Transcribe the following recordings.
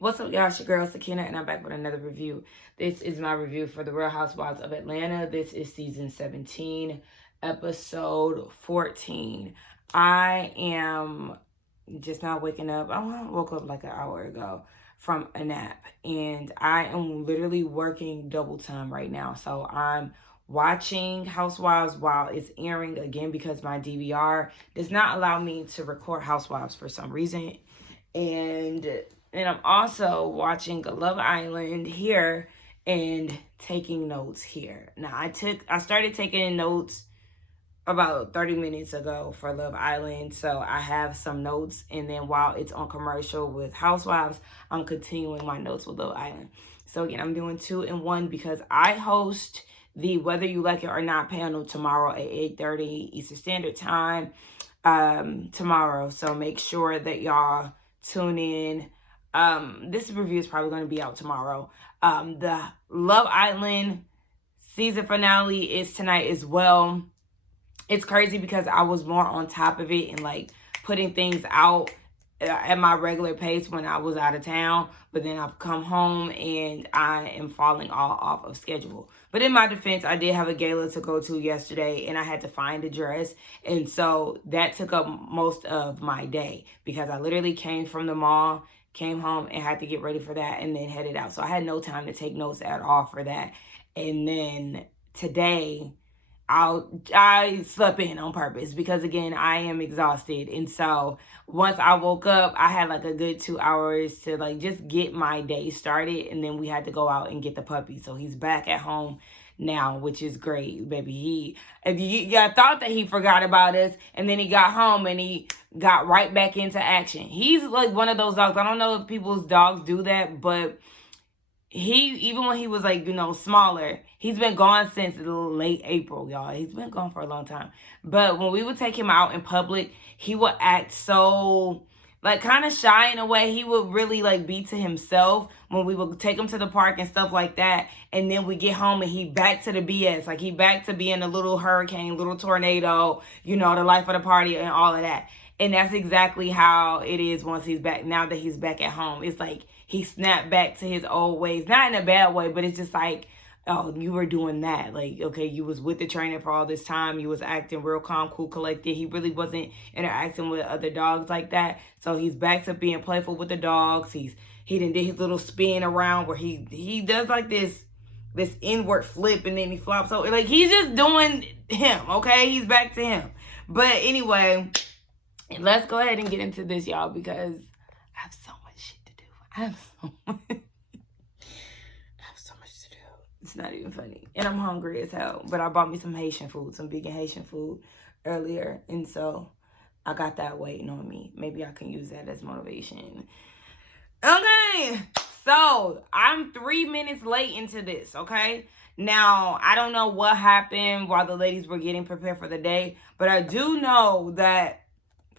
What's up, y'all? It's your girl, Sakina, and I'm back with another review. This is my review for The Real Housewives of Atlanta. This is season 17, episode 14. I am just now waking up. I woke up like an hour ago from a nap, and I am literally working double time right now. So I'm watching Housewives while it's airing again because my DVR does not allow me to record Housewives for some reason. And I'm also watching Love Island here and taking notes here. Now, I started taking notes about 30 minutes ago for Love Island, so I have some notes, and then while it's on commercial with Housewives, I'm continuing my notes with Love Island. So again, I'm doing 2 in 1 because I host the Whether You Like It or Not panel tomorrow at 8:30 Eastern Standard Time tomorrow. So make sure that y'all tune in. This review is probably going to be out tomorrow. The Love Island season finale is tonight as well. It's crazy because I was more on top of it and like putting things out at my regular pace when I was out of town, but then I've come home and I am falling all off of schedule. But in my defense, I did have a gala to go to yesterday and I had to find a dress, and so that took up most of my day because I literally came from the mall, came home and had to get ready for that and then headed out. So I had no time to take notes at all for that. And then today I slept in on purpose because, again, I am exhausted. And so once I woke up, I had like a good 2 hours to like just get my day started. And then we had to go out and get the puppy. So he's back at home now, which is great, baby. I thought that he forgot about us, and then he got home and he got right back into action. He's like one of those dogs. I don't know if people's dogs do that, but even when he was like, smaller, he's been gone since late April, y'all. He's been gone for a long time. But when we would take him out in public, he would act so like kind of shy in a way. He would really like be to himself when we would take him to the park and stuff like that. And then we get home and he back to the BS. Like he back to being a little hurricane, little tornado, the life of the party and all of that. And that's exactly how it is once he's back. Now that he's back at home, it's like he snapped back to his old ways. Not in a bad way, but it's just like, oh, you were doing that. Like, okay, you was with the trainer for all this time. You was acting real calm, cool, collected. He really wasn't interacting with other dogs like that. So he's back to being playful with the dogs. He done did his little spin around where he does like this inward flip and then he flops over. Like, he's just doing him, okay? He's back to him. But anyway, let's go ahead and get into this, y'all, because I have so much shit to do. I have so much to do. It's not even funny. And I'm hungry as hell. But I bought me some Haitian food, some vegan Haitian food earlier. And so I got that waiting on me. Maybe I can use that as motivation. Okay. So I'm 3 minutes late into this, okay? Now, I don't know what happened while the ladies were getting prepared for the day. But I do know that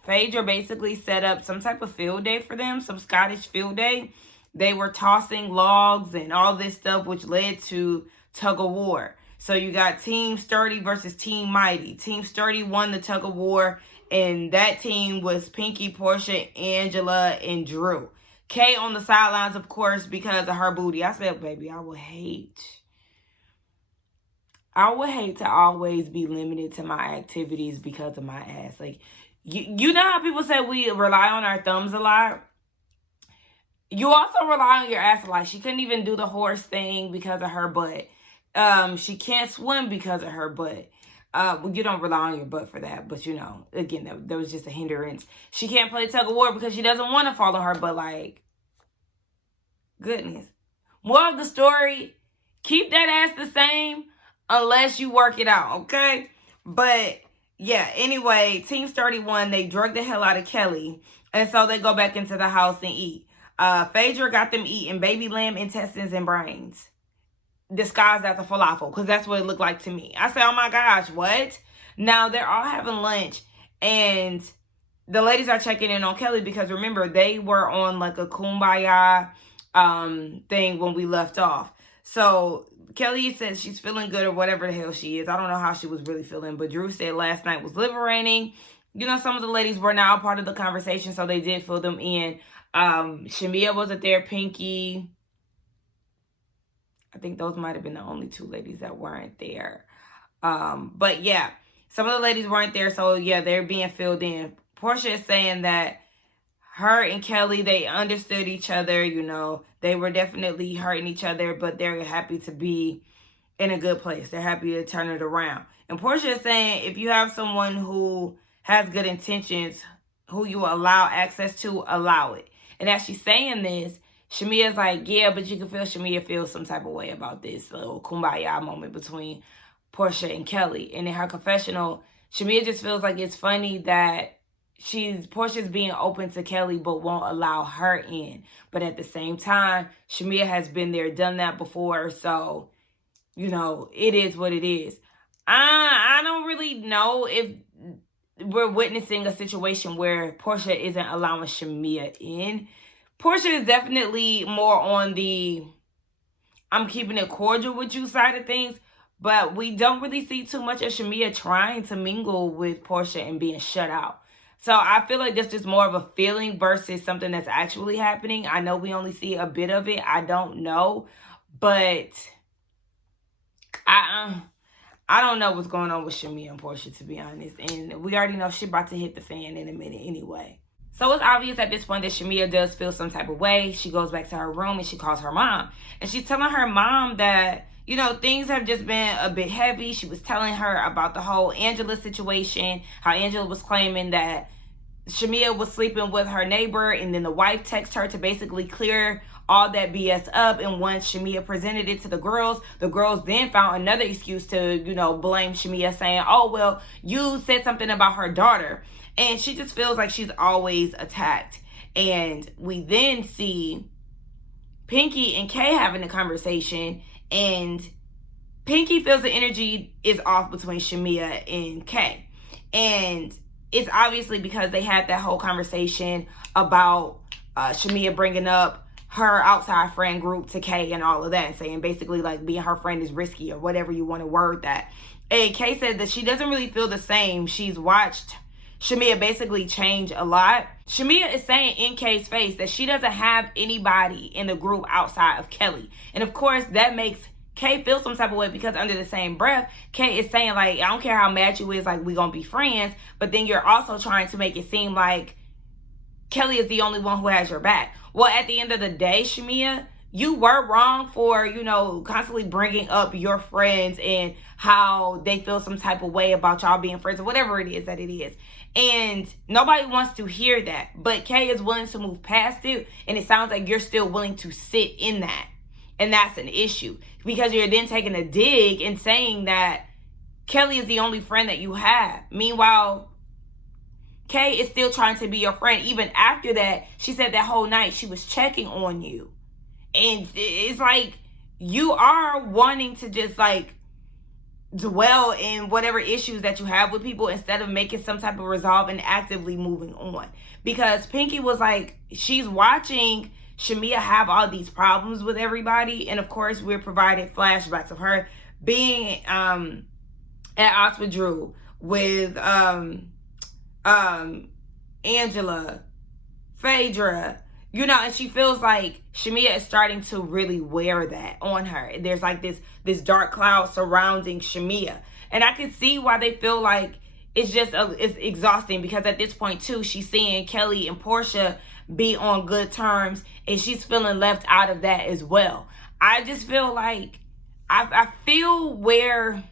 Phaedra basically set up some type of field day for them, some Scottish field day. They were tossing logs and all this stuff, which led to tug of war. So you got Team Sturdy versus Team Mighty. Team Sturdy won the tug of war, and that team was Pinky, Porsha, Angela, and Drew. Kay on the sidelines, of course, because of her booty. I said, baby, I would hate to always be limited to my activities because of my ass. Like, you know how people say we rely on our thumbs a lot? You also rely on your ass a lot. She couldn't even do the horse thing because of her butt. She can't swim because of her butt. You don't rely on your butt for that. But, again, that was just a hindrance. She can't play tug of war because she doesn't want to follow her butt. Like, goodness. Moral of the story, keep that ass the same unless you work it out, okay? But yeah, anyway, Team Sturdy won. They drugged the hell out of Kelly. And so they go back into the house and eat. Phaedra got them eating baby lamb intestines and brains disguised as a falafel, because that's what it looked like to me. I said, oh my gosh, what? Now they're all having lunch and the ladies are checking in on Kelly because remember, they were on like a kumbaya thing when we left off. So Kelly says she's feeling good or whatever the hell she is. I don't know how she was really feeling, but Drew said last night was liberating. Some of the ladies were now part of the conversation, so they did fill them in. Shamia wasn't there, Pinky. I think those might have been the only two ladies that weren't there. But yeah, some of the ladies weren't there, so yeah, they're being filled in. Porsha is saying that her and Kelly, they understood each other, you know, they were definitely hurting each other, but they're happy to be in a good place. They're happy to turn it around. And Porsha is saying, if you have someone who has good intentions, who you allow access to, allow it. And as she's saying this, Shamia's like, yeah, but you can feel Shamia feels some type of way about this little kumbaya moment between Porsha and Kelly. And in her confessional, Shamia just feels like it's funny that Porsha's being open to Kelly but won't allow her in. But at the same time, Shamia has been there, done that before, so, you know, it is what it is. I don't really know if we're witnessing a situation where Porsha isn't allowing Shamia in. Porsha is definitely more on the I'm keeping it cordial with you side of things, but we don't really see too much of Shamia trying to mingle with Porsha and being shut out. So I feel like this is more of a feeling versus something that's actually happening. I know we only see a bit of it. I don't know, but I don't know what's going on with Shamia and Porsha, to be honest. And we already know she's about to hit the fan in a minute anyway. So it's obvious at this point that Shamia does feel some type of way. She goes back to her room and she calls her mom. And she's telling her mom that, you know, things have just been a bit heavy. She was telling her about the whole Angela situation, how Angela was claiming that Shamia was sleeping with her neighbor, and then the wife texted her to basically clear all that BS up. And once Shamia presented it to the girls then found another excuse to, you know, blame Shamia, saying, oh, well, you said something about her daughter. And she just feels like she's always attacked. And we then see Pinky and Kay having a conversation, and Pinky feels the energy is off between Shamia and Kay. And it's obviously because they had that whole conversation about Shamia bringing up her outside friend group to Kay and all of that, saying basically like being her friend is risky or whatever you want to word that. And Kay said that she doesn't really feel the same. She's watched Shamia basically change a lot. Shamia is saying in Kay's face that she doesn't have anybody in the group outside of Kelly. And of course, that makes Kay feel some type of way, because under the same breath, Kay is saying like, I don't care how mad you is, like, we gonna be friends. But then you're also trying to make it seem like Kelly is the only one who has your back. Well, at the end of the day, Shamia, you were wrong for, you know, constantly bringing up your friends and how they feel some type of way about y'all being friends or whatever it is that it is. And nobody wants to hear that. But Kay is willing to move past it. And it sounds like you're still willing to sit in that. And that's an issue, because you're then taking a dig and saying that Kelly is the only friend that you have. Meanwhile, Kay is still trying to be your friend. Even after that, she said that whole night she was checking on you. And it's like you are wanting to just like dwell in whatever issues that you have with people instead of making some type of resolve and actively moving on. Because Pinky was like, she's watching Shamia have all these problems with everybody. And of course, we're provided flashbacks of her being at odds with Drew, with Angela, Phaedra, you know, and she feels like Shamia is starting to really wear that on her. There's like this dark cloud surrounding Shamia. And I can see why they feel like it's just it's exhausting, because at this point too, she's seeing Kelly and Porsha be on good terms, and she's feeling left out of that as well. I just feel like I kind of feel where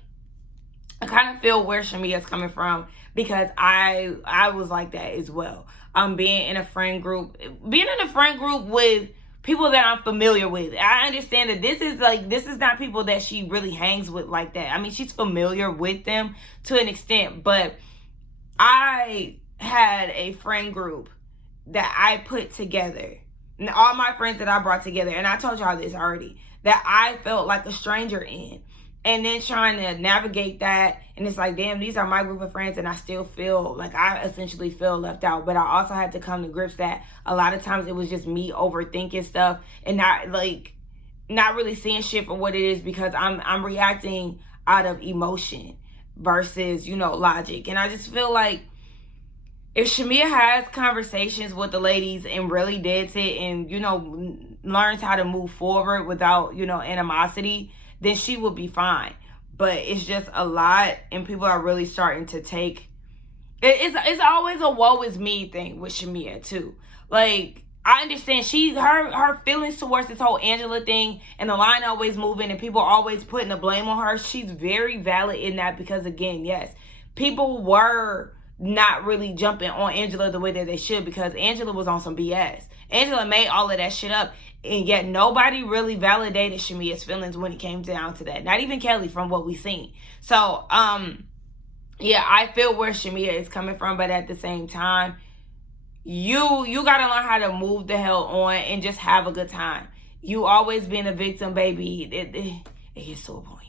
Shamia's coming from, because I was like that as well. Being in a friend group with people that I'm familiar with. I understand that this is not people that she really hangs with like that. I mean, she's familiar with them to an extent, but I had a friend group that I put together, and all my friends that I brought together, and I told y'all this already, that I felt like a stranger in. And then trying to navigate that, and it's like, damn, these are my group of friends, and I still feel like I essentially feel left out. But I also had to come to grips that a lot of times it was just me overthinking stuff and not really seeing shit for what it is, because I'm reacting out of emotion versus, you know, logic. And I just feel like if Shamia has conversations with the ladies and really did it and, you know, learns how to move forward without, you know, animosity, then she would be fine. But it's just a lot, and people are really starting to take it's always a woe is me thing with Shamia too. Like, I understand her feelings towards this whole Angela thing and the line always moving and people always putting the blame on her. She's very valid in that because, again, yes, people were not really jumping on Angela the way that they should because Angela was on some BS. Angela made all of that shit up, and yet nobody really validated Shamia's feelings when it came down to that. Not even Kelly, from what we seen. So, yeah, I feel where Shamia is coming from, but at the same time, you gotta learn how to move the hell on and just have a good time. You always being a victim, baby, it gets to a point.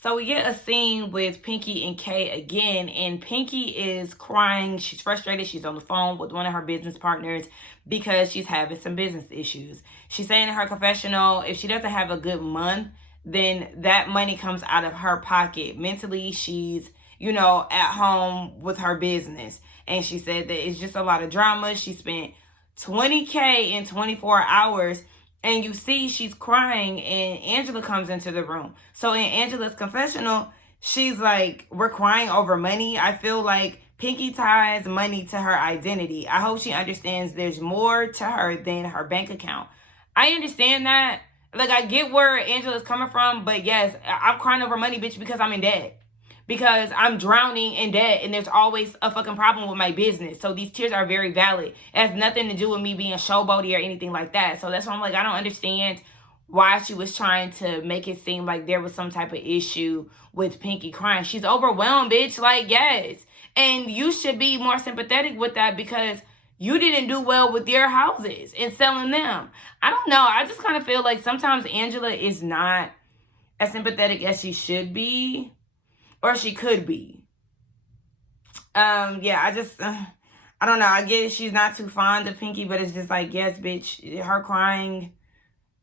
So we get a scene with Pinky and Kay again, and Pinky is crying. She's frustrated. She's on the phone with one of her business partners because she's having some business issues. She's saying in her confessional, if she doesn't have a good month, then that money comes out of her pocket. Mentally, she's, you know, at home with her business. And she said that it's just a lot of drama. She spent $20K in 24 hours. And you see she's crying, and Angela comes into the room. So in Angela's confessional, she's like, we're crying over money. I feel like Pinky ties money to her identity. I hope she understands there's more to her than her bank account. I understand that. Like, I get where Angela's coming from. But yes, I'm crying over money, bitch, because I'm in debt. Because I'm drowning in debt and there's always a fucking problem with my business. So these tears are very valid. It has nothing to do with me being showboaty or anything like that. So that's why I'm like, I don't understand why she was trying to make it seem like there was some type of issue with Pinky crying. She's overwhelmed, bitch. Like, yes. And you should be more sympathetic with that because you didn't do well with your houses and selling them. I don't know. I just kind of feel like sometimes Angela is not as sympathetic as she should be. Or she could be. Yeah, I don't know. I get it. She's not too fond of Pinky, but it's just like, yes, bitch, her crying,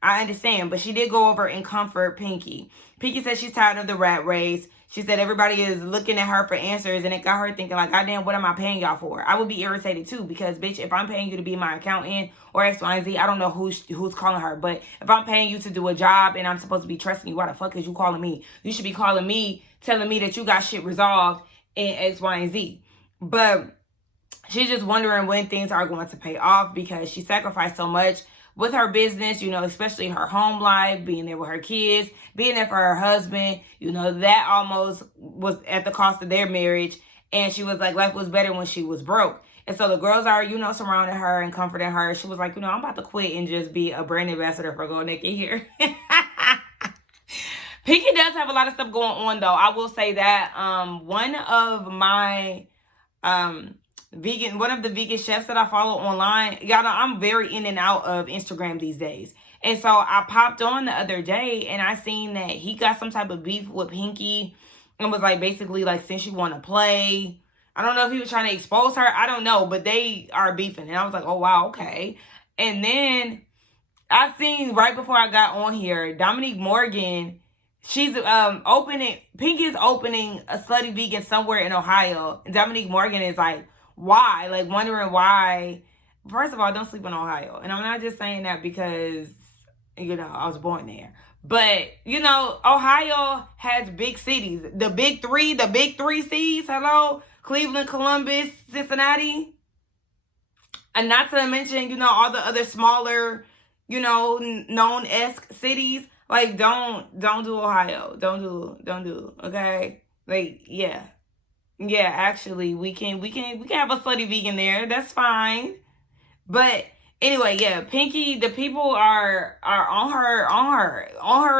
I understand. But she did go over and comfort Pinky. Pinky said she's tired of the rat race. She said everybody is looking at her for answers, and it got her thinking, like, goddamn, what am I paying y'all for? I would be irritated, too, because, bitch, if I'm paying you to be my accountant or X, Y, and Z, I don't know who's calling her. But if I'm paying you to do a job and I'm supposed to be trusting you, why the fuck is you calling me? You should be calling me, telling me that you got shit resolved in X, Y, and Z. But she's just wondering when things are going to pay off because she sacrificed so much with her business, you know, especially her home life, being there with her kids, being there for her husband, you know, that almost was at the cost of their marriage. And she was like, life was better when she was broke. And so the girls are, you know, surrounding her and comforting her. She was like, you know, I'm about to quit and just be a brand ambassador for Go Naked here. Pinky does have a lot of stuff going on, though. I will say that one of the vegan chefs that I follow online, y'all know I'm very in and out of Instagram these days. And so I popped on the other day and I seen that he got some type of beef with Pinky and was like, basically like, since you want to play. I don't know if he was trying to expose her. I don't know, but they are beefing. And I was like, oh, wow, okay. And then I seen right before I got on here, Dominique Morgan, she's Pinky is opening a Slutty Vegan somewhere in Ohio. And Dominique Morgan is like, why? Like, wondering why. First of all, don't sleep in Ohio. And I'm not just saying that because, you know, I was born there. But, you know, Ohio has big cities. The big three C's. Hello? Cleveland, Columbus, Cincinnati. And not to mention, you know, all the other smaller, you know, known-esque cities. Like, don't do Ohio. Don't do, okay? Like, yeah. Yeah, actually, we can have a Slutty Vegan there. That's fine. But anyway, yeah, Pinky, the people are on her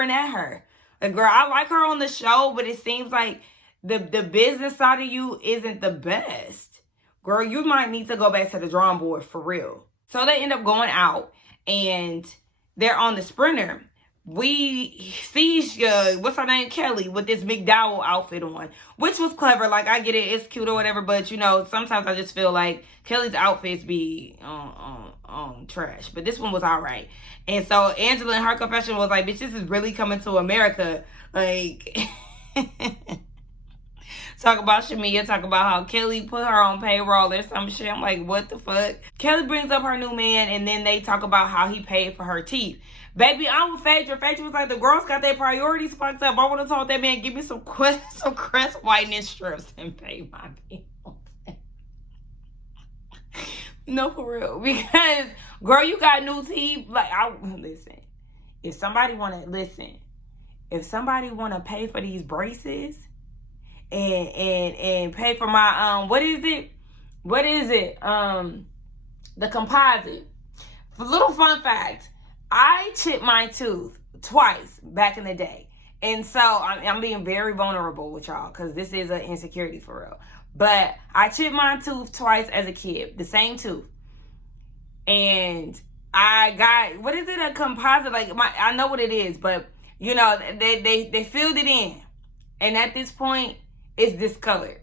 and at her. Like, girl, I like her on the show, but it seems like the business side of you isn't the best. Girl, you might need to go back to the drawing board for real. So they end up going out and they're on the Sprinter. We see, what's her name, Kelly, with this McDowell outfit on, which was clever. Like, I get it, it's cute or whatever, but, you know, sometimes I just feel like Kelly's outfits be on trash. But this one was all right. And so Angela in her confession was like, bitch, this is really coming to America. Like, Talk about Shamia, talk about how Kelly put her on payroll or some shit. I'm like, what the fuck? Kelly brings up her new man, and then they talk about how he paid for her teeth. Baby, I'm with Phaedra. Phaedra was like, the girls got their priorities fucked up. I would have told that man, give me some crest whitening strips and pay my bills. No, for real. Because, girl, you got new teeth. Like, listen. If somebody want to pay for these braces and pay for my, what is it? The composite. Little fun fact. I chipped my tooth twice back in the day. And so I'm being very vulnerable with y'all because this is an insecurity for real. But I chipped my tooth twice as a kid, the same tooth. And I got, what is it, a composite? Like, I know what it is, but, you know, they filled it in. And at this point, it's discolored.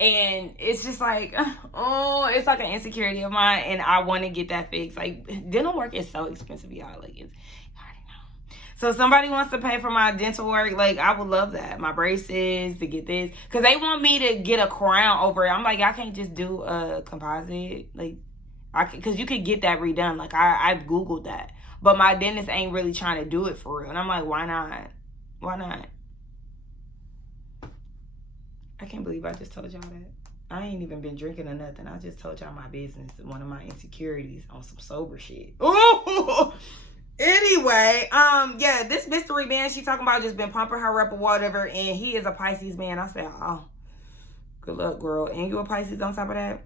And it's just like, oh, it's like an insecurity of mine, and I want to get that fixed. Like, dental work is so expensive, y'all. Like, it's, I already know. So if somebody wants to pay for my dental work, like, I would love that. My braces, to get this. Because they want me to get a crown over it. I'm like, I can't just do a composite. Like, because you could get that redone. Like, I've Googled that. But my dentist ain't really trying to do it for real. And I'm like, why not? Why not? I can't believe I just told y'all that. I ain't even been drinking or nothing. I just told y'all my business. One of my insecurities on some sober shit. Ooh! Anyway, yeah, this mystery man she talking about just been pumping her up or whatever, and he is a Pisces man. I said, oh, good luck, girl. And you a Pisces on top of that?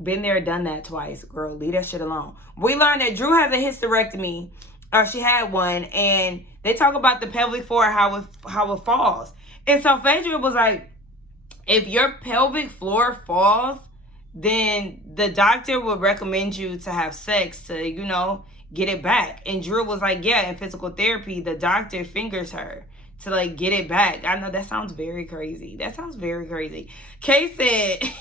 Been there, done that twice, girl. Leave that shit alone. We learned that Drew has a hysterectomy, or she had one, and they talk about the pelvic floor, how it falls. And so Phaedra was like, if your pelvic floor falls, then the doctor would recommend you to have sex to, you know, get it back. And Drew was like, yeah, in physical therapy, the doctor fingers her to, like, get it back. I know that sounds very crazy. That sounds very crazy. Kay said,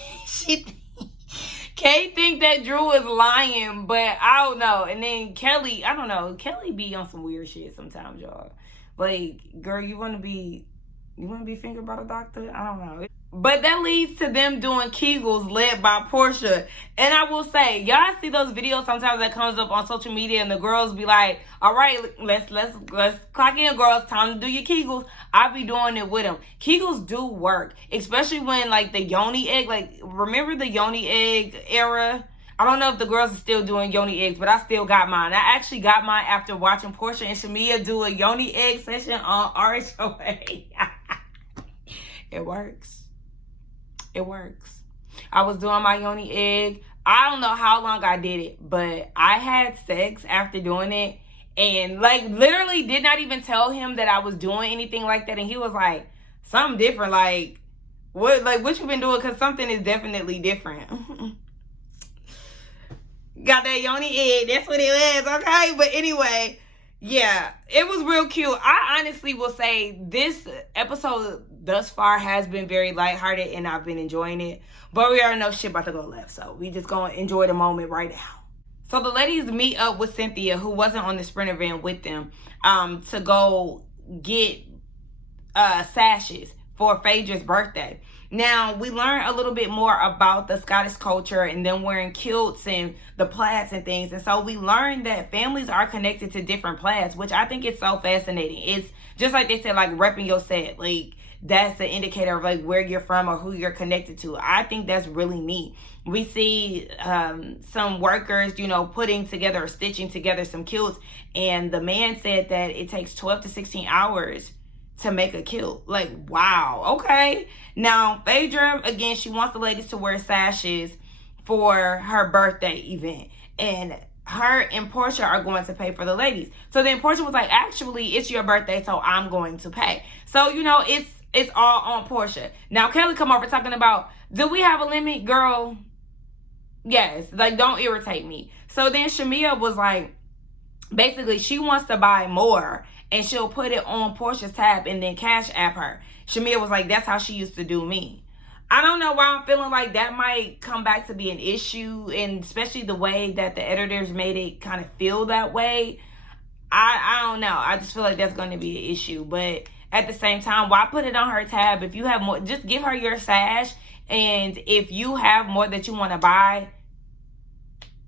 Kay think that Drew is lying, but I don't know. And then Kelly, I don't know. Kelly be on some weird shit sometimes, y'all. Like, girl, you want to be fingered by the doctor? I don't know. But that leads to them doing Kegels led by Porsha. And I will say, y'all see those videos sometimes that comes up on social media and the girls be like, all right, let's clock in, girls. Time to do your Kegels. I be doing it with them. Kegels do work, especially when, like, the yoni egg, like, remember the yoni egg era? I don't know if the girls are still doing yoni eggs, but I still got mine. I actually got mine after watching Porsha and Shamia do a yoni egg session on RHOA. It works. It works. I was doing my yoni egg. I don't know how long I did it, but I had sex after doing it, and, like, literally did not even tell him that I was doing anything like that. And he was like, something different. Like, what you been doing? Because something is definitely different. Got that yoni egg. That's what it was, okay? But anyway, yeah, it was real cute. I honestly will say this episode thus far has been very lighthearted, and I've been enjoying it. But we already know shit about to go left, so we just gonna enjoy the moment right now. So the ladies meet up with Cynthia, who wasn't on the Sprinter van with them, to go get sashes for Phaedra's birthday. Now, we learn a little bit more about the Scottish culture and them wearing kilts and the plaids and things. And so we learned that families are connected to different plaids, which I think is so fascinating. It's just like they said, like, repping your set. Like, that's the indicator of, like, where you're from or who you're connected to. I think that's really neat. We see some workers, you know, putting together or stitching together some kilts. And the man said that it takes 12 to 16 hours to make a kilt. Like, wow, okay. Now, Phaedra, again, she wants the ladies to wear sashes for her birthday event. And her and Porsha are going to pay for the ladies. So then Porsha was like, actually, it's your birthday, so I'm going to pay. So, you know, it's all on Porsha. Now, Kelly come over talking about, do we have a limit, girl? Yes, like, don't irritate me. So then Shamia was like, basically, she wants to buy more, and she'll put it on Porsha's tab and then cash app her. Shamia was like, that's how she used to do me. I don't know why I'm feeling like that might come back to be an issue, and especially the way that the editors made it kind of feel that way. I don't know. I just feel like that's going to be an issue. But at the same time, why put it on her tab? If you have more, just give her your sash. And if you have more that you want to buy,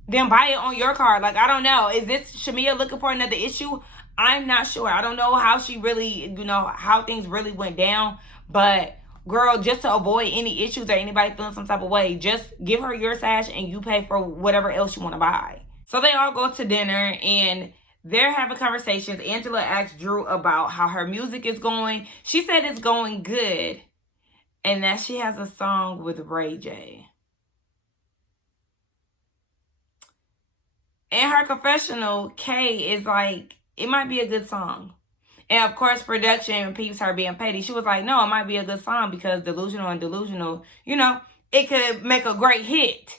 then buy it on your card. Like, I don't know. Is this Shamia looking for another issue? I'm not sure. I don't know how she really, how things really went down. But, girl, just to avoid any issues or anybody feeling some type of way, just give her your sash and you pay for whatever else you want to buy. So they all go to dinner and they're having conversations. Angela asked Drew about how her music is going. She said it's going good. And that she has a song with Ray J. In her confessional, Kay is like, it might be a good song. And of course, production peeps her being petty. She was like, no, it might be a good song because delusional and delusional, it could make a great hit.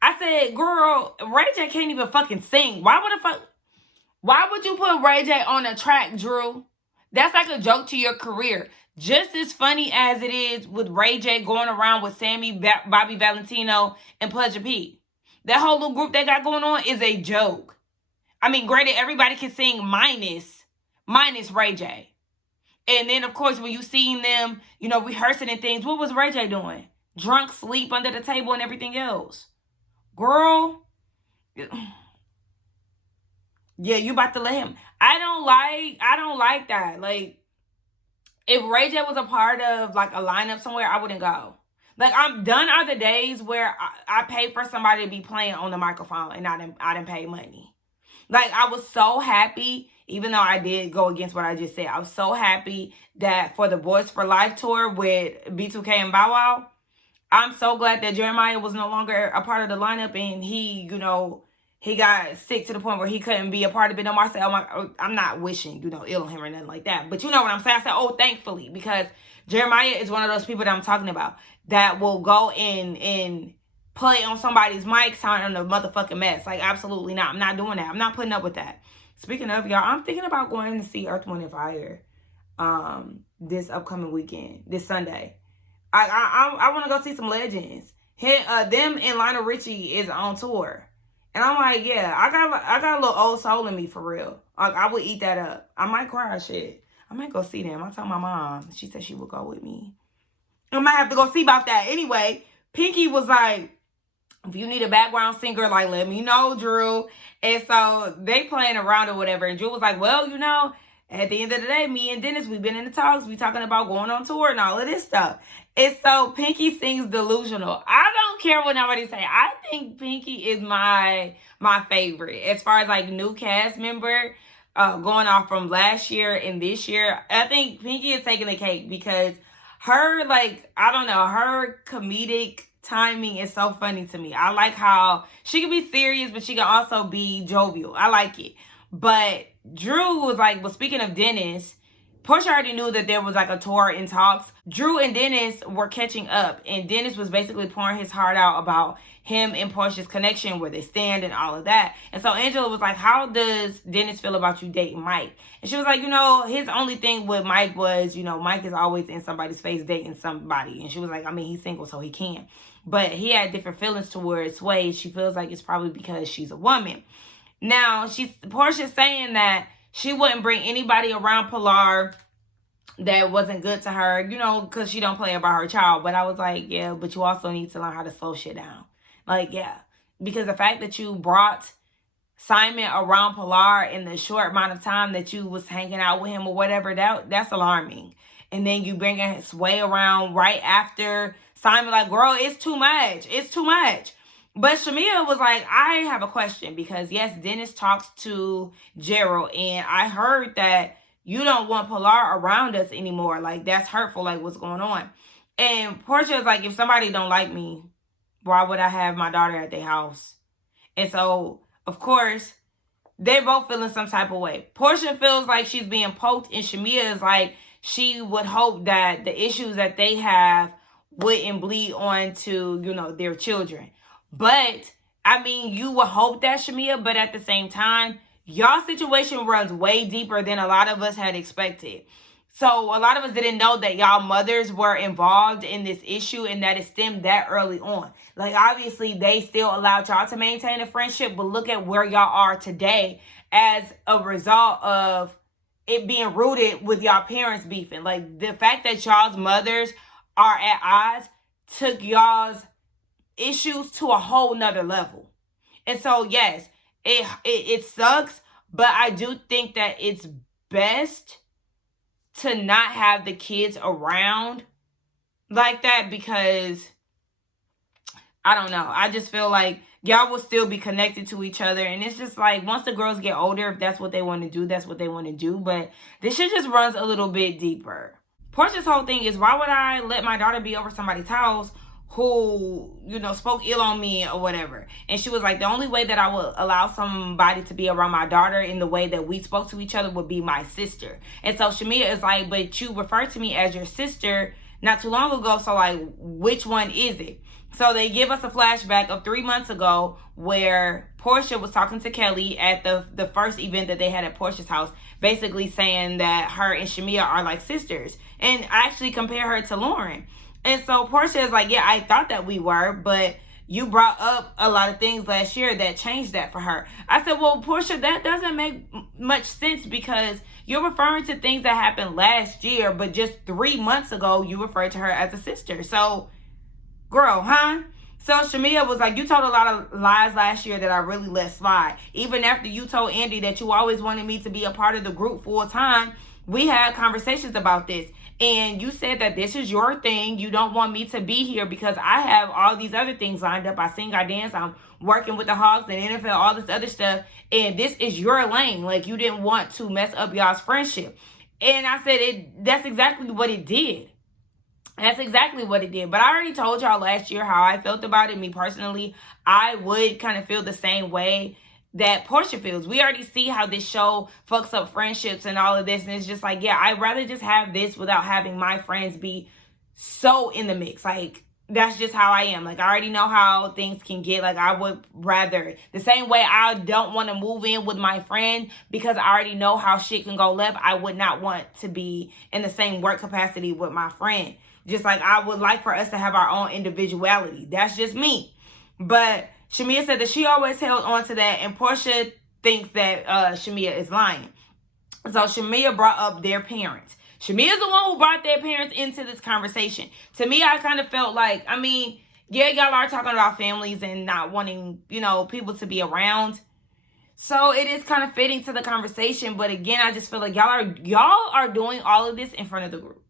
I said, girl, Ray J can't even fucking sing. Why would you put Ray J on a track, Drew? That's like a joke to your career. Just as funny as it is with Ray J going around with Sammy, Bobby Valentino, and Pleasure P. That whole little group they got going on is a joke. I mean, granted, everybody can sing minus Ray J. And then, of course, when you seen them, rehearsing and things, what was Ray J doing? Drunk, sleep under the table and everything else. Girl. Yeah, you about to let him. I don't like that. Like, if Ray J was a part of, like, a lineup somewhere, I wouldn't go. Like, I'm done are the days where I pay for somebody to be playing on the microphone and I didn't pay money. Like, I was so happy, even though I did go against what I just said. I was so happy that for the Boys for Life tour with B2K and Bow Wow, I'm so glad that Jeremiah was no longer a part of the lineup and he, he got sick to the point where he couldn't be a part of it no more. I said, I'm not wishing, ill on him or nothing like that. But you know what I'm saying? I said, thankfully, because Jeremiah is one of those people that I'm talking about that will go in and play on somebody's mic, sound a motherfucking mess. Like, absolutely not. I'm not doing that. I'm not putting up with that. Speaking of, y'all, I'm thinking about going to see Earth, Wind, and Fire this upcoming weekend, this Sunday. I want to go see some legends. Them and Lionel Richie is on tour. And I'm like, yeah, I got a little old soul in me for real. Like, I would eat that up. I might cry shit. I might go see them. I told my mom. She said she would go with me. I might have to go see about that. Anyway, Pinky was like, if you need a background singer, like, let me know, Drew. And so they playing around or whatever. And Drew was like, well, at the end of the day, me and Dennis, we've been in the talks. We talking about going on tour and all of this stuff. And so Pinky sings Delusional. I don't care what nobody say. I think Pinky is my favorite. As far as, like, new cast member, going off from last year and this year, I think Pinky is taking the cake because her, like, I don't know, her comedic timing is so funny to me. I like how she can be serious, but she can also be jovial. I like it. But Drew was like, well, speaking of Dennis, Porsha already knew that there was like a tour in talks. Drew and Dennis were catching up, and Dennis was basically pouring his heart out about him and Porsha's connection, where they stand and all of that. And so Angela was like, how does Dennis feel about you dating Mike? And she was like, his only thing with Mike was, Mike is always in somebody's face dating somebody. And she was like, I mean, he's single, so he can. But he had different feelings towards Sway. She feels like it's probably because she's a woman. Now, Porsha's saying that she wouldn't bring anybody around Pilar that wasn't good to her, because she don't play about her child. But I was like, yeah, but you also need to learn how to slow shit down. Like, yeah. Because the fact that you brought Simon around Pilar in the short amount of time that you was hanging out with him or whatever, that's alarming. And then you bringing Sway around right after Simon, like, girl, it's too much. It's too much. But Shamia was like, I have a question because, yes, Dennis talks to Gerald, and I heard that you don't want Pilar around us anymore. Like, that's hurtful, like, what's going on? And Porsha is like, if somebody don't like me, why would I have my daughter at their house? And so, of course, they're both feeling some type of way. Porsha feels like she's being poked, and Shamia is like, she would hope that the issues that they have wouldn't bleed on to, their children. But, I mean, you would hope that, Shamia, but at the same time, y'all situation runs way deeper than a lot of us had expected. So, a lot of us didn't know that y'all mothers were involved in this issue and that it stemmed that early on. Like, obviously, they still allowed y'all to maintain a friendship, but look at where y'all are today as a result of it being rooted with y'all parents beefing. Like, the fact that y'all's mothers are at odds took y'all's issues to a whole nother level. And so, yes, it sucks, but I do think that it's best to not have the kids around like that, because I don't know. I just feel like y'all will still be connected to each other. And it's just like, once the girls get older, if that's what they want to do, that's what they want to do. But this shit just runs a little bit deeper. Porsha's whole thing is, why would I let my daughter be over somebody's house who, you know, spoke ill on me or whatever? And she was like, the only way that I would allow somebody to be around my daughter in the way that we spoke to each other would be my sister. And so Shamia is like, but you referred to me as your sister not too long ago, so like, which one is it? So they give us a flashback of 3 months ago where Porsha was talking to Kelly at the first event that they had at Porsha's house, basically saying that her and Shamia are like sisters, and actually compare her to Lauren. And so Porsha is like, yeah, I thought that we were, but you brought up a lot of things last year that changed that for her. I said, well, Porsha, that doesn't make much sense, because you're referring to things that happened last year, but just 3 months ago, you referred to her as a sister. So, girl, huh? So Shamia was like, you told a lot of lies last year that I really let slide. Even after you told Andy that you always wanted me to be a part of the group full time, we had conversations about this. And you said that this is your thing. You don't want me to be here because I have all these other things lined up. I sing, I dance, I'm working with the Hogs and NFL, all this other stuff. And this is your lane. Like, you didn't want to mess up y'all's friendship. And I said, that's exactly what it did. That's exactly what it did. But I already told y'all last year how I felt about it. Me personally, I would kind of feel the same way that Porsha feels. We already see how this show fucks up friendships and all of this. And it's just like, yeah, I'd rather just have this without having my friends be so in the mix. Like, that's just how I am. Like, I already know how things can get. Like, I would rather, the same way I don't want to move in with my friend because I already know how shit can go left, I would not want to be in the same work capacity with my friend. Just like I would like for us to have our own individuality. That's just me. But Shamia said that she always held on to that, and Porsha thinks that Shamia is lying. So Shamia brought up their parents. Shamia is the one who brought their parents into this conversation. To me, I kind of felt like, I mean, yeah, y'all are talking about families and not wanting, you know, people to be around. So it is kind of fitting to the conversation. But again, I just feel like y'all are doing all of this in front of the group.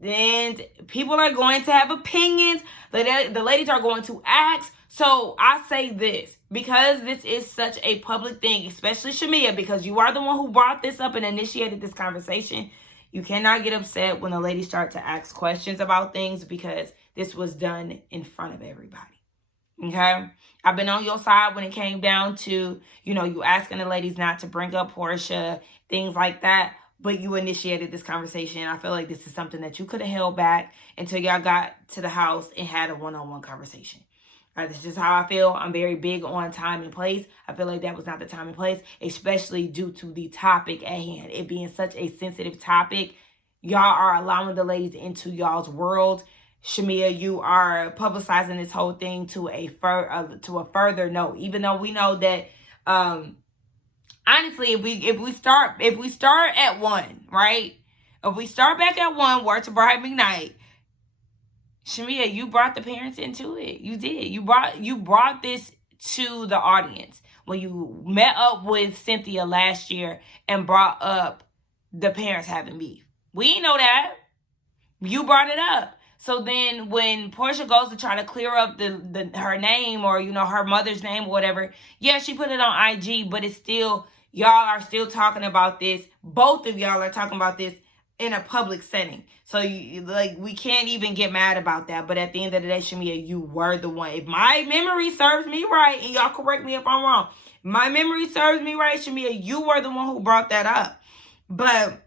And people are going to have opinions. The ladies are going to ask. So I say this, because this is such a public thing, especially Shamia, because you are the one who brought this up and initiated this conversation. You cannot get upset when the ladies start to ask questions about things, because this was done in front of everybody. Okay? I've been on your side when it came down to, you know, you asking the ladies not to bring up Porsha, things like that. But you initiated this conversation. I feel like this is something that you could have held back until y'all got to the house and had a one-on-one conversation. All right, this is just how I feel. I'm very big on time and place. I feel like that was not the time and place, especially due to the topic at hand. It being such a sensitive topic, y'all are allowing the ladies into y'all's world. Shamia, you are publicizing this whole thing to a further note, even though we know that honestly, if we start at one, right? If we start back at one, word to Bride McKnight, Shamia, you brought the parents into it. You did. You brought this to the audience when you met up with Cynthia last year and brought up the parents having beef. We didn't know that. You brought it up. So then when Porsha goes to try to clear up her name, or, you know, her mother's name or whatever, yeah, she put it on IG, but it's still, y'all are still talking about this. Both of y'all are talking about this in a public setting. So, we can't even get mad about that. But at the end of the day, Shamia, you were the one. If my memory serves me right, and y'all correct me if I'm wrong, my memory serves me right, Shamia, you were the one who brought that up. But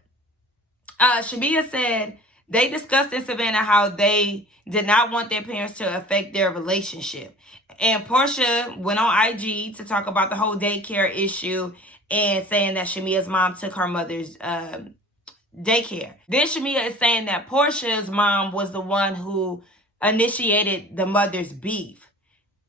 Shamia said they discussed in Savannah how they did not want their parents to affect their relationship. And Porsha went on IG to talk about the whole daycare issue and saying that Shamia's mom took her mother's daycare. Then Shamia is saying that Porsha's mom was the one who initiated the mother's beef.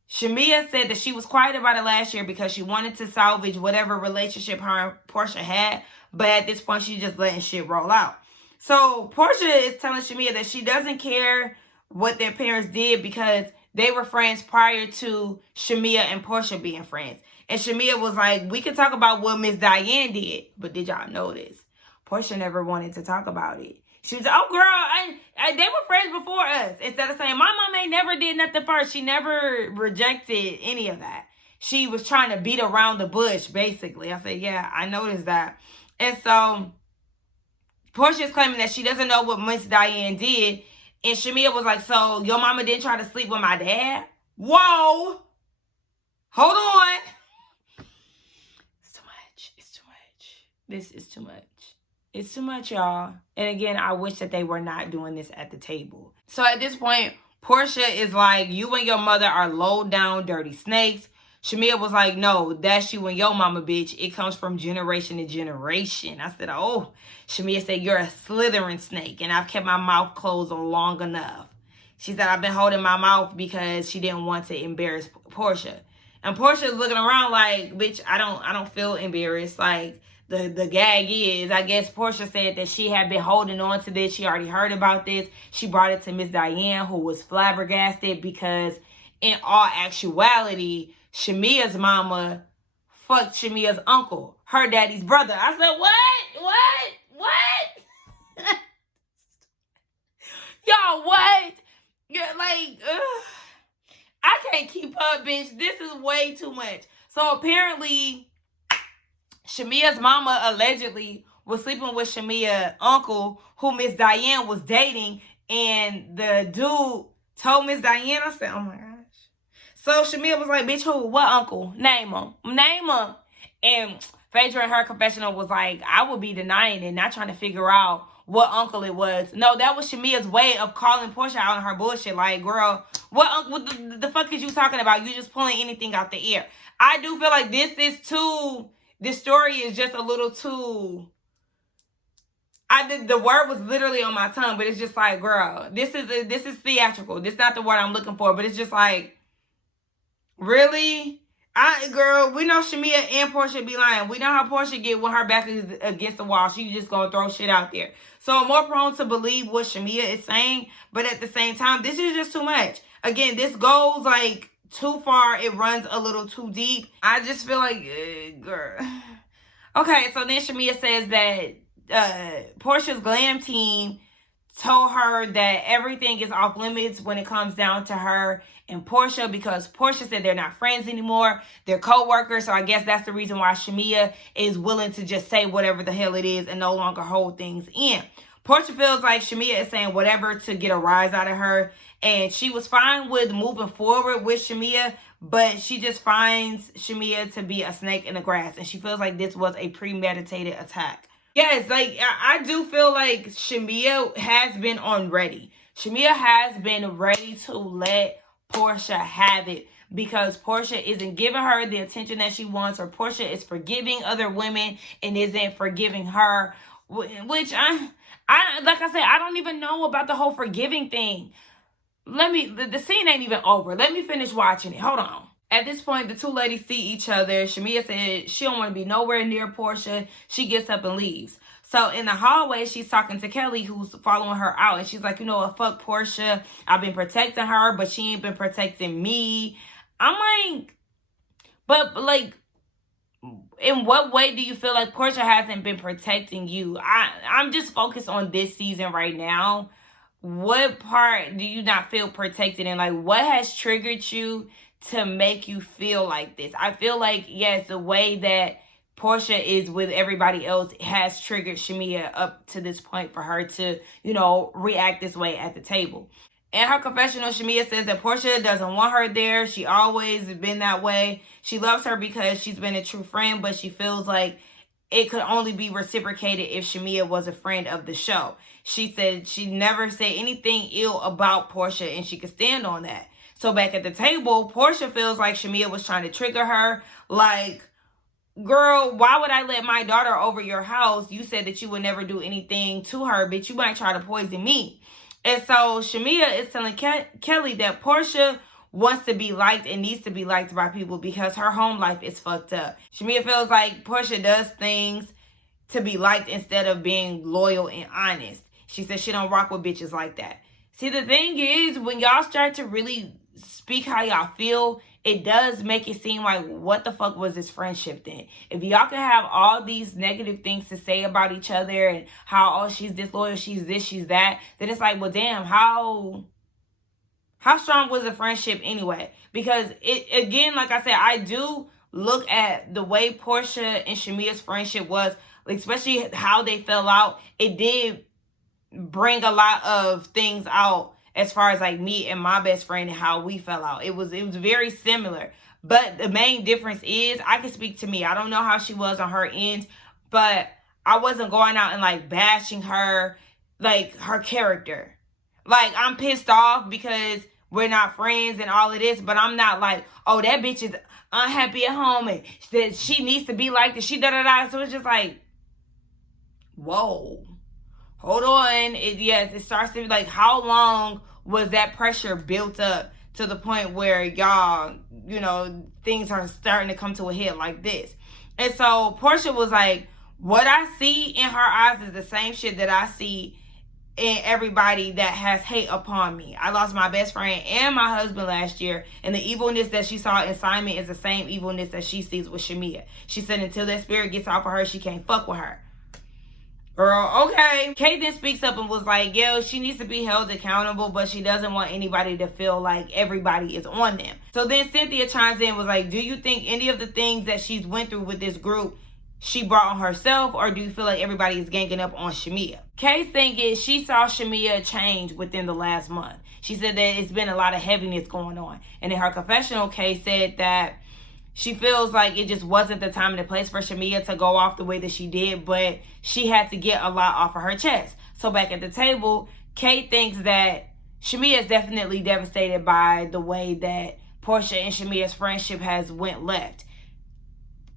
Shamia said that she was quiet about it last year because she wanted to salvage whatever relationship her and Porsha had. But at this point, she's just letting shit roll out. So Porsha is telling Shamia that she doesn't care what their parents did because they were friends prior to Shamia and Porsha being friends. And Shamia was like, we can talk about what Miss Diane did. But did y'all notice? Porsha never wanted to talk about it. She was like, oh, girl, they were friends before us. Instead of saying, my mom ain't never did nothing first. She never rejected any of that. She was trying to beat around the bush, basically. I said, yeah, I noticed that. And so Porsha is claiming that she doesn't know what Miss Diane did. And Shamia was like, so your mama didn't try to sleep with my dad? Whoa. Hold on. It's too much. It's too much. This is too much. It's too much, y'all. And again, I wish that they were not doing this at the table. So at this point, Porsha is like, you and your mother are low down dirty snakes. Shamia was like, no, that's you and your mama, bitch. It comes from generation to generation. I said, oh. Shamia said, you're a slithering snake, and I've kept my mouth closed long enough. She said, I've been holding my mouth because she didn't want to embarrass Porsha. And Porsha is looking around like, bitch, I don't feel embarrassed. Like, the gag is, I guess Porsha said that she had been holding on to this. She already heard about this. She brought it to Miss Diane, who was flabbergasted because in all actuality, Shamia's mama fucked Shamia's uncle, her daddy's brother. I said, what? Y'all, what? You're like, ugh. I can't keep up, bitch. This is way too much. So apparently, Shamia's mama allegedly was sleeping with Shamia's uncle, who Miss Diane was dating, and the dude told Miss Diane. I said, oh my gosh. So Shamia was like, bitch, who? What uncle? Name him. And Phaedra in her confessional was like, I would be denying it, not trying to figure out what uncle it was. No, that was Shamia's way of calling Porsha out on her bullshit. Like, girl, what uncle? What the fuck is you talking about? You just pulling anything out the air. I do feel like this story is just a little too... the word was literally on my tongue, but it's just like, girl, this is theatrical. This is not the word I'm looking for, but it's just like, really? Girl, we know Shamia and Porsha be lying. We know how Porsha get when her back is against the wall. She just gonna throw shit out there. So I'm more prone to believe what Shamia is saying, but at the same time, this is just too much. Again, this goes like too far. It runs a little too deep. I just feel like, girl. Okay, so then Shamia says that Porsha's glam team told her that everything is off limits when it comes down to her and Porsha, because Porsha said they're not friends anymore. They're co-workers. So I guess that's the reason why Shamia is willing to just say whatever the hell it is and no longer hold things in. Porsha feels like Shamia is saying whatever to get a rise out of her. And she was fine with moving forward with Shamia, but she just finds Shamia to be a snake in the grass. And she feels like this was a premeditated attack. Yes, like, I do feel like Shamia has been on ready. Shamia has been ready to let Porsha have it because Porsha isn't giving her the attention that she wants, or Porsha is forgiving other women and isn't forgiving her, which I like I said, I don't even know about the whole forgiving thing. The scene ain't even over. Let me finish watching it. Hold on. At this point, the two ladies see each other. Shamia said she don't want to be nowhere near Porsha. She gets up and leaves. So in the hallway, she's talking to Kelly, who's following her out. And she's like, you know what, fuck Porsha. I've been protecting her, but she ain't been protecting me. I'm like, but like, in what way do you feel like Porsha hasn't been protecting you? I'm just focused on this season right now. What part do you not feel protected in? Like, what has triggered you to make you feel like this? I feel like, yes, the way that Porsha is with everybody else has triggered Shamia up to this point for her to, you know, react this way at the table. In her confessional, Shamia says that Porsha doesn't want her there. She always been that way. She loves her because she's been a true friend, but she feels like it could only be reciprocated if Shamia was a friend of the show. She said she never said anything ill about Porsha, and she could stand on that. So back at the table, Porsha feels like Shamia was trying to trigger her. Like, girl, why would I let my daughter over your house? You said that you would never do anything to her, but you might try to poison me. And so Shamia is telling Kelly that Porsha wants to be liked and needs to be liked by people because her home life is fucked up. Shamia feels like Porsha does things to be liked instead of being loyal and honest. She said she don't rock with bitches like that. See, the thing is, when y'all start to really speak how y'all feel, it does make it seem like, what the fuck was this friendship then? If y'all can have all these negative things to say about each other and how, oh, she's disloyal, she's this, she's that, then it's like, well, damn, how strong was the friendship anyway? Because it, again, like I said, I do look at the way Porsha and Shamia's friendship was, especially how they fell out. It did bring a lot of things out as far as like me and my best friend and how we fell out. It was very similar. But the main difference is, I can speak to me. I don't know how she was on her end, but I wasn't going out and like bashing her, like her character. Like, I'm pissed off because we're not friends and all of this, but I'm not like, oh, that bitch is unhappy at home and that she needs to be like this. She da-da-da. So it's just like, whoa. Hold on. It starts to be like, how long was that pressure built up to the point where y'all, you know, things are starting to come to a head like this? And so Porsha was like, what I see in her eyes is the same shit that I see in everybody that has hate upon me. I lost my best friend and my husband last year, and the evilness that she saw in Simon is the same evilness that she sees with Shamia. She said until that spirit gets off of her, she can't fuck with her. Girl, okay. Kate then speaks up and was like, yo, she needs to be held accountable, but she doesn't want anybody to feel like everybody is on them. So then Cynthia chimes in and was like, do you think any of the things that she's went through with this group she brought on herself, or do you feel like everybody is ganging up on Shamia? Kate's thing is, she saw Shamia change within the last month. She said that it's been a lot of heaviness going on. And in her confessional, Kate said that she feels like it just wasn't the time and the place for Shamia to go off the way that she did, but she had to get a lot off of her chest. So back at the table, Kate thinks that Shamia is definitely devastated by the way that Porsha and Shamia's friendship has went left.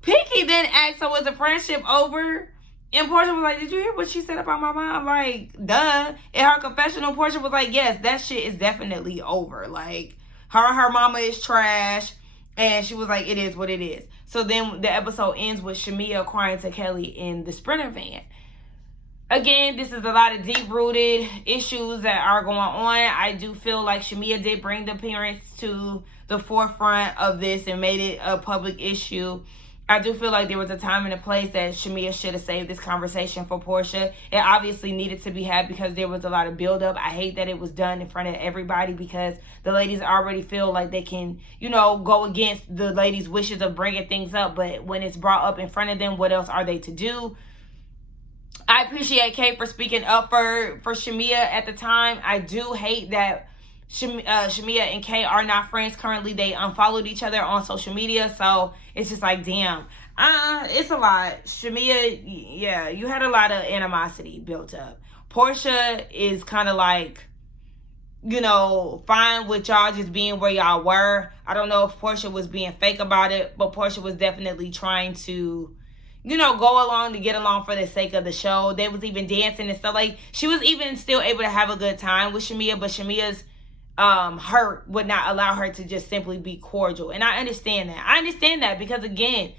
Pinky then asked, so was the friendship over? And Porsha was like, did you hear what she said about my mom? Like, duh. In her confessional, Porsha was like, yes, that shit is definitely over. Like, her mama is trash. And she was like, it is what it is. So then the episode ends with Shamia crying to Kelly in the Sprinter van. Again, this is a lot of deep-rooted issues that are going on. I do feel like Shamia did bring the parents to the forefront of this and made it a public issue. I do feel like there was a time and a place that Shamia should have saved this conversation for Porsha. It obviously needed to be had because there was a lot of buildup. I hate that it was done in front of everybody because the ladies already feel like they can, you know, go against the ladies' wishes of bringing things up. But when it's brought up in front of them, what else are they to do? I appreciate Kate for speaking up for Shamia at the time. I do hate that Shamia and Kay are not friends currently. They unfollowed each other on social media, so it's just like, damn, it's a lot. Shamia, yeah, you had a lot of animosity built up. Porsha is kind of like, you know, fine with y'all just being where y'all were. I don't know if Porsha was being fake about it, but Porsha was definitely trying to, you know, go along to get along for the sake of the show. They was even dancing and stuff. Like, she was even still able to have a good time with Shamia, but Shamia's hurt would not allow her to just simply be cordial. And I understand that. I understand that because, again,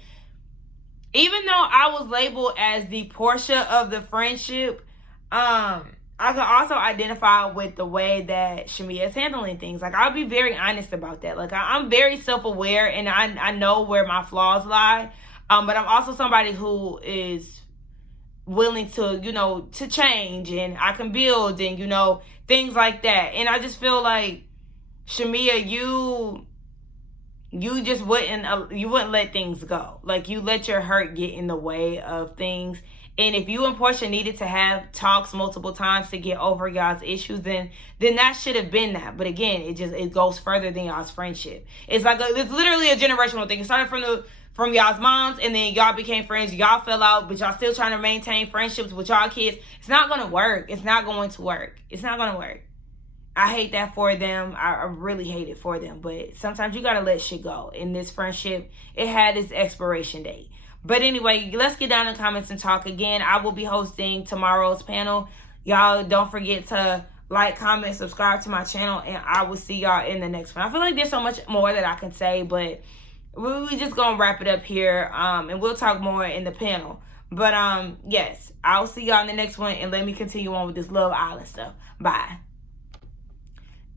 even though I was labeled as the Porsha of the friendship, I can also identify with the way that Shamia is handling things. Like, I'll be very honest about that. Like, I'm very self-aware and I know where my flaws lie. But I'm also somebody who is willing to, you know, to change, and I can build and, you know, things like that. And I just feel like, Shamia, you just wouldn't let things go. Like, you let your hurt get in the way of things. And if you and Porsha needed to have talks multiple times to get over y'all's issues, then that should have been that. But again, it goes further than y'all's friendship. It's like it's literally a generational thing. It started from y'all's moms, and then y'all became friends. Y'all fell out, but y'all still trying to maintain friendships with y'all kids. It's not going to work. It's not going to work. It's not going to work. I hate that for them. I really hate it for them. But sometimes you got to let shit go. In this friendship, it had its expiration date. But anyway, let's get down in the comments and talk again. I will be hosting tomorrow's panel. Y'all don't forget to like, comment, subscribe to my channel, and I will see y'all in the next one. I feel like there's so much more that I can say, but we just gonna wrap it up here, and we'll talk more in the panel. But yes, I'll see y'all in the next one, and let me continue on with this Love Island stuff. Bye.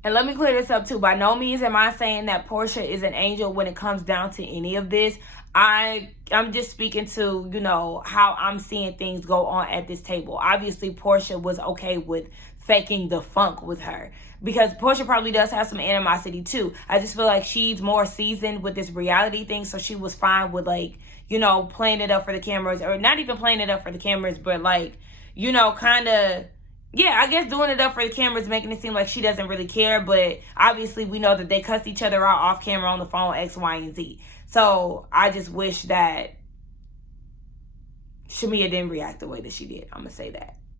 And let me clear this up too. By no means am I saying that Porsha is an angel when it comes down to any of this. I'm just speaking to, you know, how I'm seeing things go on at this table. Obviously, Porsha was okay with faking the funk with her, because Porsha probably does have some animosity too. I just feel like she's more seasoned with this reality thing, so she was fine with, like, you know, playing it up for the cameras, or not even playing it up for the cameras, but like, you know, kind of, yeah, I guess doing it up for the cameras, making it seem like she doesn't really care. But obviously we know that they cussed each other out off camera on the phone, X, Y, and Z. So I just wish that Shamia didn't react the way that she did. I'm going to say that.